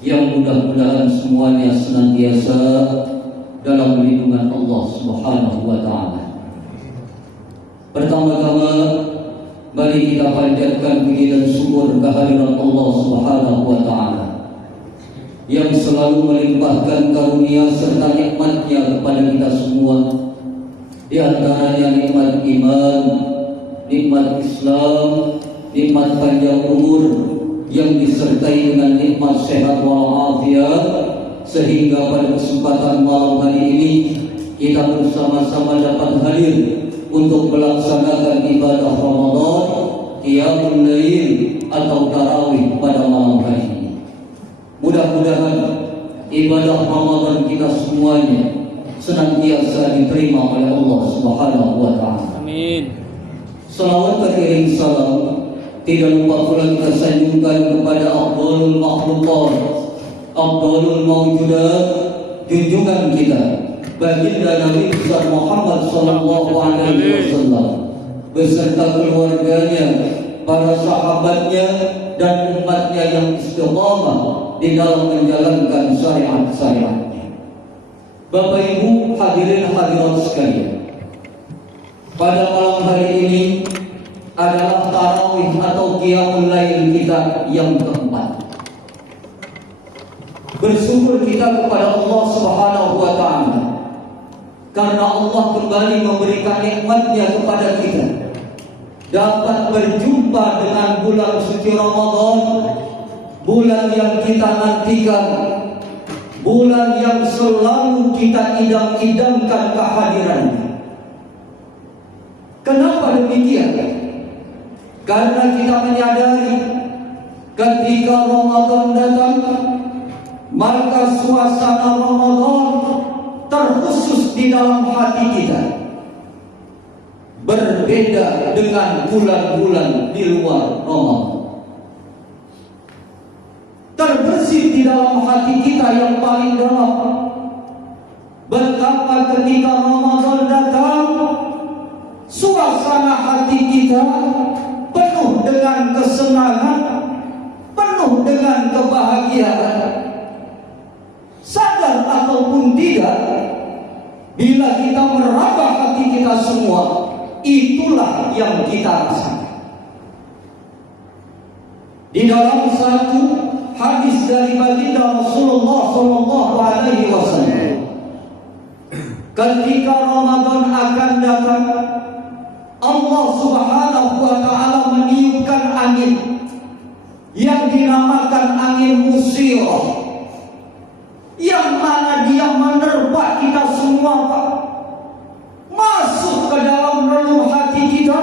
yang mudah-mudahan semuanya senantiasa dalam lindungan Allah Subhanahu wa Ta'ala. Pertama-tama, mari kita panjatkan puji dan syukur kehadirat Allah Subhanahu wa Ta'ala yang selalu melimpahkan karunia serta nikmatnya kepada kita semua. Di antaranya nikmat iman, nikmat Islam, nikmat panjang umur yang disertai dengan nikmat sehat walafiat, sehingga pada kesempatan malam hari ini kita bersama-sama dapat hadir untuk melaksanakan ibadah Ramadan, Qiyamul Lail atau tarawih pada malam hari ini. Mudah-mudahan ibadah Ramadan kita semuanya senantiasa diterima oleh Allah Subhanahu wa Ta'ala. Amin. Salawat beriring salam tidak lupa pula kita sanjungkan kepada Abdul Makhlukat, Abdul Mawjudat, junjungan kita baginda Nabi besar Muhammad sallallahu alaihi wasallam beserta keluarganya, para sahabatnya dan umatnya yang istiqamah di dalam menjalankan syariat-syariatnya. Bapak Ibu hadirin hadirat sekalian, pada malam hari ini adalah tarawih atau qiyamul lail kita yang keempat. Bersyukur kita kepada Allah Subhanahu wa Ta'ala karena Allah kembali memberikan nikmatnya kepada kita dapat berjumpa dengan bulan suci Ramadan, bulan yang kita nantikan, bulan yang selalu kita idam-idamkan kehadirannya. Kenapa demikian? Karena kita menyadari ketika Ramadan datang, maka suasana Ramadan terkhusus di dalam hati kita berbeda dengan bulan-bulan di luar Ramadan. Terbersih di dalam hati kita yang paling dalam betapa ketika Ramadan datang, suasana hati kita penuh dengan kesenangan, penuh dengan kebahagiaan. Sadar ataupun tidak, bila kita meraba hati kita semua, itulah yang kita rasakan. Di dalam satu hadis dari baginda Rasulullah sallallahu alaihi wasallam, ketika Ramadan akan datang, Allah Subhanahu wa Ta'ala meniupkan angin yang dinamakan angin musyirah, yang mana dia menerpa kita semua, Pak, masuk ke dalam relung hati kita.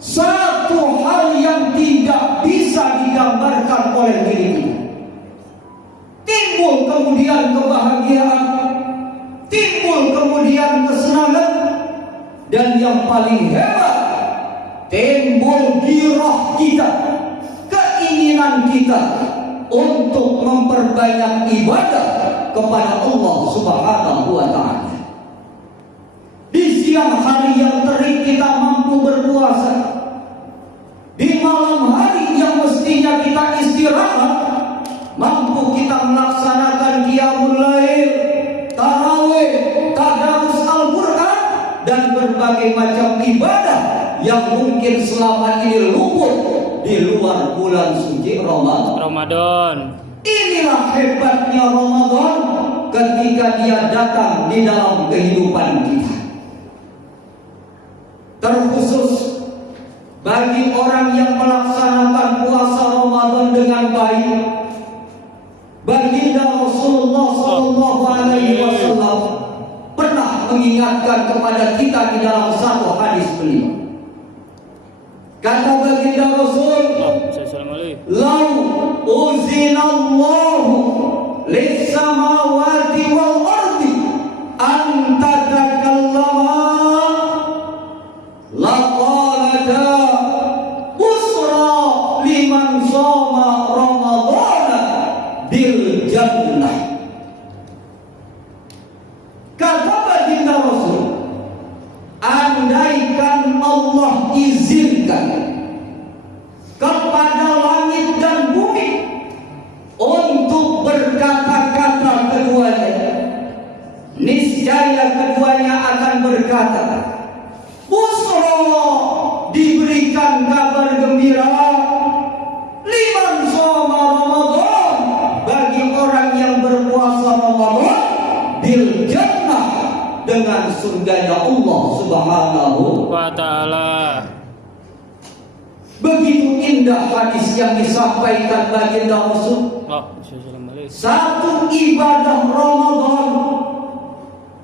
Satu hal yang tidak bisa digambarkan oleh diri kita. Timbul kemudian kebahagiaan, timbul kemudian kesenangan, dan yang paling hebat, timbul girah kita, keinginan kita untuk memperbanyak ibadah kepada Allah Subhanahu wa Ta'ala. Di siang hari yang terik kita mampu berpuasa, di malam hari yang mestinya kita istirahat, mampu kita melaksanakan qiyamul lail, tarawih, tadarus Al-Quran, dan berbagai macam ibadah yang mungkin selama ini luput di luar bulan suci Ramadan. Inilah hebatnya Ramadan ketika dia datang di dalam kehidupan kita. Terkhusus bagi orang yang melaksanakan puasa Ramadan dengan baik, baginda Rasulullah sallallahu alaihi wasallam pernah mengingatkan kepada kita di dalam satu hadis beliau. Kata baginda Rasul, "Lau uzinallahu lis-samawati wal ardi an tatakallama laqalata busra liman shoma ramadhana bil jannah." Kata baginda Rasul, andaikan Allah izinkan kepada langit dan bumi untuk berkata-kata keduanya, niscaya keduanya akan berkata, Busra, diberikan kabar gembira, liman shoma Ramadan, bagi orang yang berpuasa Ramadan, bil jannah, dengan surganya Allah Subhanahu wa ta'ala. Begitu indah hadis yang disampaikan baginda Rasul. Satu ibadah Ramadan,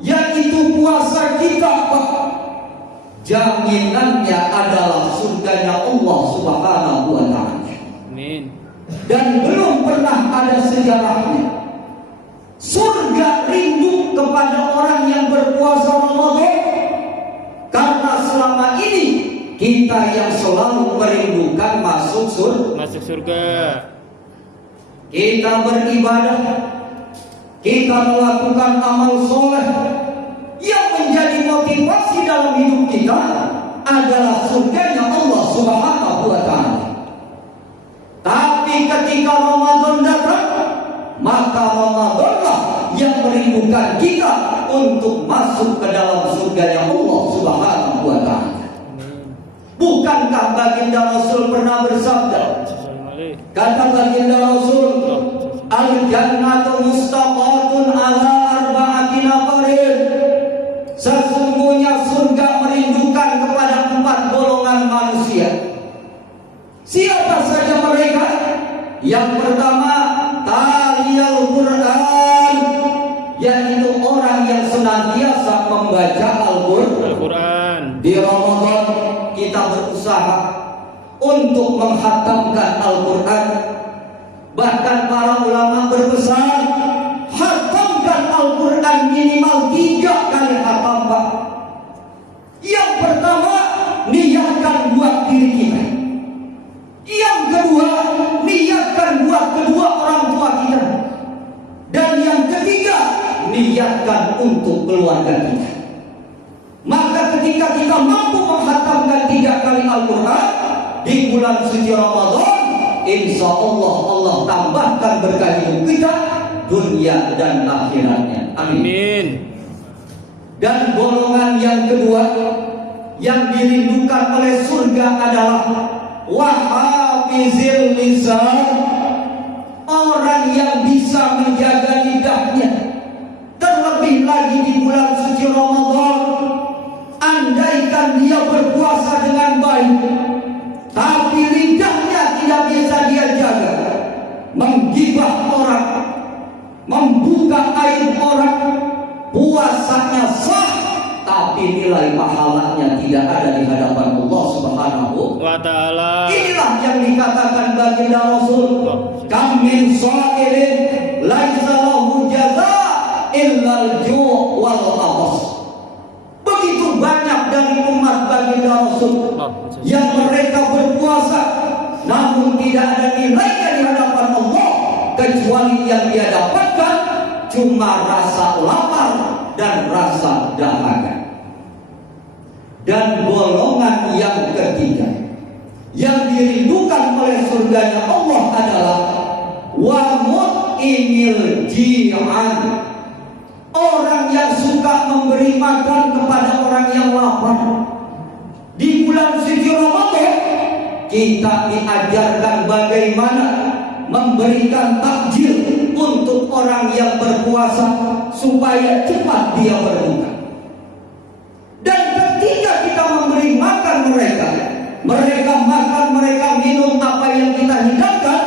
yaitu puasa kita, jaminannya adalah surganya Allah Subhanahu wa ta'ala. Amin. Dan belum pernah ada sejarahnya surga rindu kepada orang yang berpuasa Ramadan, karena selama ini kita yang selalu merindukan masuk surga. Kita beribadah, kita melakukan amal soleh, yang menjadi motivasi dalam hidup kita adalah surganya Allah Subhanahu wa ta'ala. Tapi ketika Ramadan datang, maka Ramadanlah yang merindukan kita untuk masuk ke dalam surganya Allah Subhanahu wa ta'ala. Bukankah baginda Rasul pernah bersabda, kata baginda Rasul, al-jannatu mustaqatun ala arba'ati nafarin, sesungguhnya surga merindukan kepada 4 golongan manusia. Siapa saja mereka? Yang pertama, taliyal Quran, yaitu orang yang senantiasa membaca Al-Quran. Di Ramadan kita berusaha untuk menghatamkan Al-Quran. Bahkan para ulama berpesan, hatamkan Al-Quran minimal 3 kali hatam, Pak. Yang pertama, niatkan buat diri kita. Yang kedua, niatkan buat kedua orang tua kita. Dan yang ketiga, niatkan untuk keluarga kita. Maka ketika kita mampu menghatamkan 3 kali Al-Quran di bulan suci Ramadan, insya Allah Allah tambahkan berkah hidup kita, dunia dan akhiratnya. Amin. Dan golongan yang kedua yang dirindukan oleh surga adalah wahafizil lisan, orang yang bisa menjaga lidahnya. Terlebih lagi di bulan suci Ramadan, andaikan dia berpuasa dengan baik, tapi lidahnya tidak bisa dia jaga, menggibah orang, membuka aib orang, puasanya sah, tapi nilai pahalanya tidak ada di hadapan Allah Subhanahu wa ta'ala. Inilah yang dikatakan baginda Rasul, kam min sha'irin laisa lahu jazaa illal ju' wal atas. Begitu banyak dari umat baginda Rasul yang mereka berpuasa namun tidak ada nilainya di hadapan Allah, kecuali yang dia dapatkan cuma rasa lapar dan rasa dahaga. Dan golongan yang ketiga yang dirindukan oleh surganya Allah adalah wa mut'imil ji'an, orang yang suka memberi makan kepada orang yang lapar. Di bulan suci Ramadan kita diajarkan bagaimana memberikan takjil untuk orang yang berpuasa supaya cepat dia berbuka. Dan ketika kita memberi makan mereka, mereka makan, mereka minum apa yang kita hidangkan,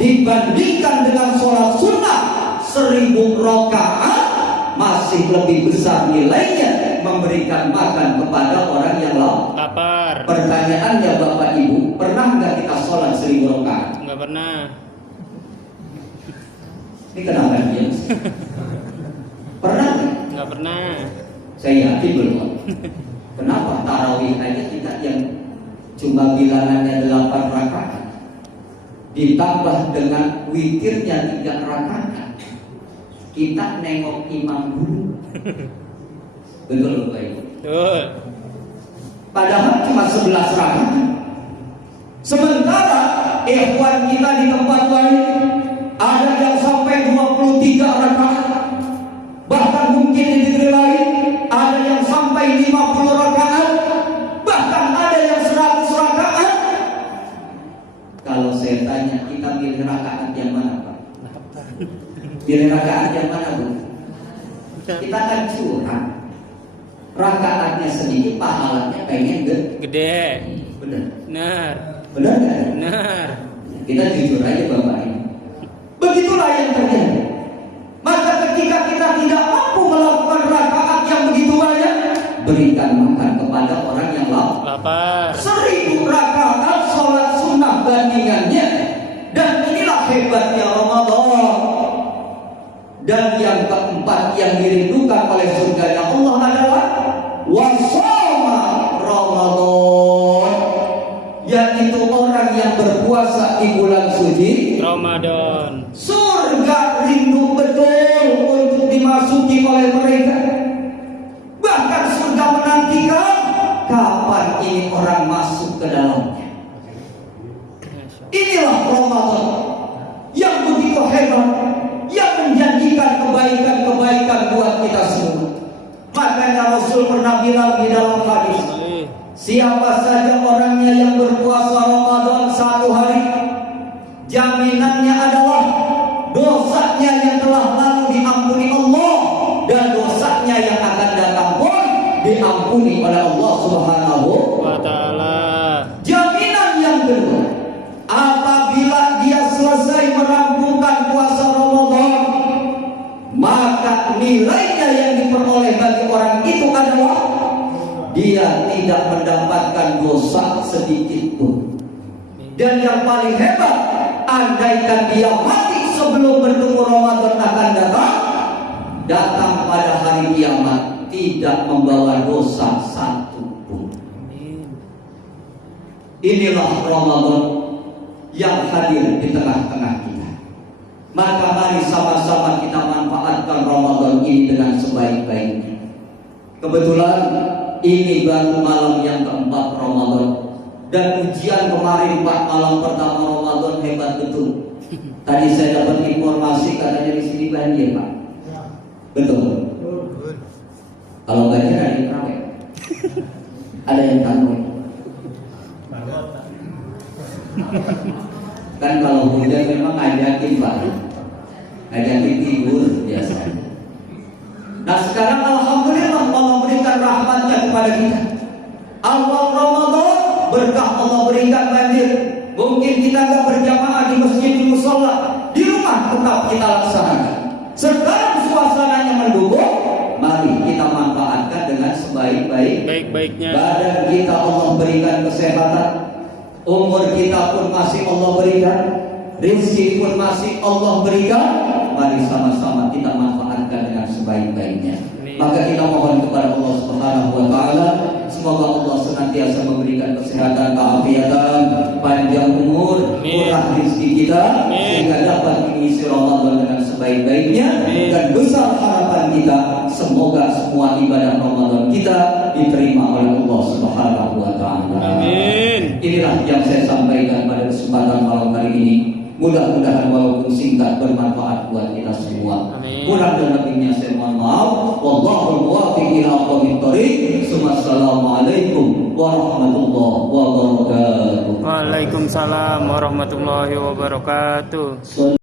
dibandingkan dengan sholat sunnah 1000 rakaat, masih lebih besar nilainya memberikan makan kepada orang yang lapar. Pertanyaannya Bapak Ibu, pernah nggak kita sholat 1000 rakaat? Nggak pernah. Ini kenapa dia? Pernah? Nggak pernah. Saya yakin belum. Kenapa tarawih aja kita yang cuma bilangannya 8 rakaat ditambah dengan witirnya 3 rakaat, kita nengok imam dulu. Betul Bapak Ibu? Betul. Padahal cuma 11 rakaat. Sementara ikhwan kita di tempat lain ada yang sampai 20 mungkin di negeri lain ada yang sampai 50 rakaat, bahkan ada yang 100 rakaat. Kalau saya tanya, kita pilih rakaat yang mana, Pak? Pilih rakaat yang mana, Bu? Kita kan curang. Rakaatnya sedikit, pahalanya pengen Gede. benar. Benar. Benar nggak? Benar. Kita jujur aja Bapak ini. Begitulah yang terjadi. Maka ketika kita tidak mampu melakukan rakaat yang begitu banyak, berikan makan kepada orang yang Lapar. 1000 rakaat sholat sunnah bandingannya. Dan inilah hebatnya Ramadan. Dan yang keempat yang dirindukan oleh surganya Allah adalah wasoma Ramadan, yaitu orang yang berpuasa di bulan suci Ramadan. Surga rindu betul untuk dimasuki oleh mereka. Bahkan surga menantikan kapan ini orang masuk ke dalamnya. Inilah Ramadan yang begitu hebat, yang menjanjikan kebaikan-kebaikan buat kita semua. Makanya Rasul pernah bilang di dalam hadis, siapa saja orangnya yang berpuasa Ramadan 1 hari, jaminannya adalah dosanya yang telah lalu diampuni Allah, dan dosanya yang akan datang pun diampuni oleh Allah Subhanahu wa ta'ala. Jaminan yang kedua, apabila dia selesai merampungkan puasa Ramadan, maka nilainya yang diperoleh bagi orang itu adalah dia tidak mendapatkan dosa sedikit pun. Dan yang paling hebat, andaikan dia mati sebelum bertemu Ramadan akan datang pada hari kiamat tidak membawa dosa satu pun. Inilah Ramadan yang hadir di tengah-tengah kita. Maka mari sama-sama kita manfaatkan Ramadan ini dengan sebaik-baiknya. Kebetulan ini baru malam yang keempat Ramadan, dan ujian kemarin Pak, malam pertama Ramadan hebat betul. Tadi saya dapat informasi katanya di sini banjir Pak. Betul. Kalau banjir ada yang ramai. Ada yang tanggul. Kan kalau hujan memang ngajakin Pak, ngajakin tidur biasanya. Nah sekarang alhamdulillah Allah memberikan rahmatnya kepada kita. Awal Ramadan berkah Allah berikan banjir. Mungkin kita nggak berjamaah di masjid, di musola, di rumah tetap kita laksanakan. Sekarang suasananya mendukung, mari kita manfaatkan dengan sebaik-baiknya. Badan kita Allah berikan kesehatan, umur kita pun masih Allah berikan, rezeki pun masih Allah berikan. Mari sama-sama kita manfaatkan dengan sebaik-baiknya. Maka kita mohon kepada Allah Subhanahu wa taala, semoga Allah senantiasa memberikan kesehatan, keafiatan, panjang umur, murah rezeki kita, sehingga dapat mengisi Ramadan dengan sebaik-baiknya. Dan besar harapan kita, semoga semua ibadah Ramadan kita diterima oleh Allah Subhanahu wa taala. Amin. Inilah yang saya sampaikan pada kesempatan malam hari ini. Mudah-mudahan walaupun singkat bermanfaat buat kita semua. Amin. Kurang dan lebihnya saya mohon maaf. Wallahul muwaffiq ila aqwamit thoriq. Assalamualaikum warahmatullahi wabarakatuh. Waalaikumsalam warahmatullahi wabarakatuh.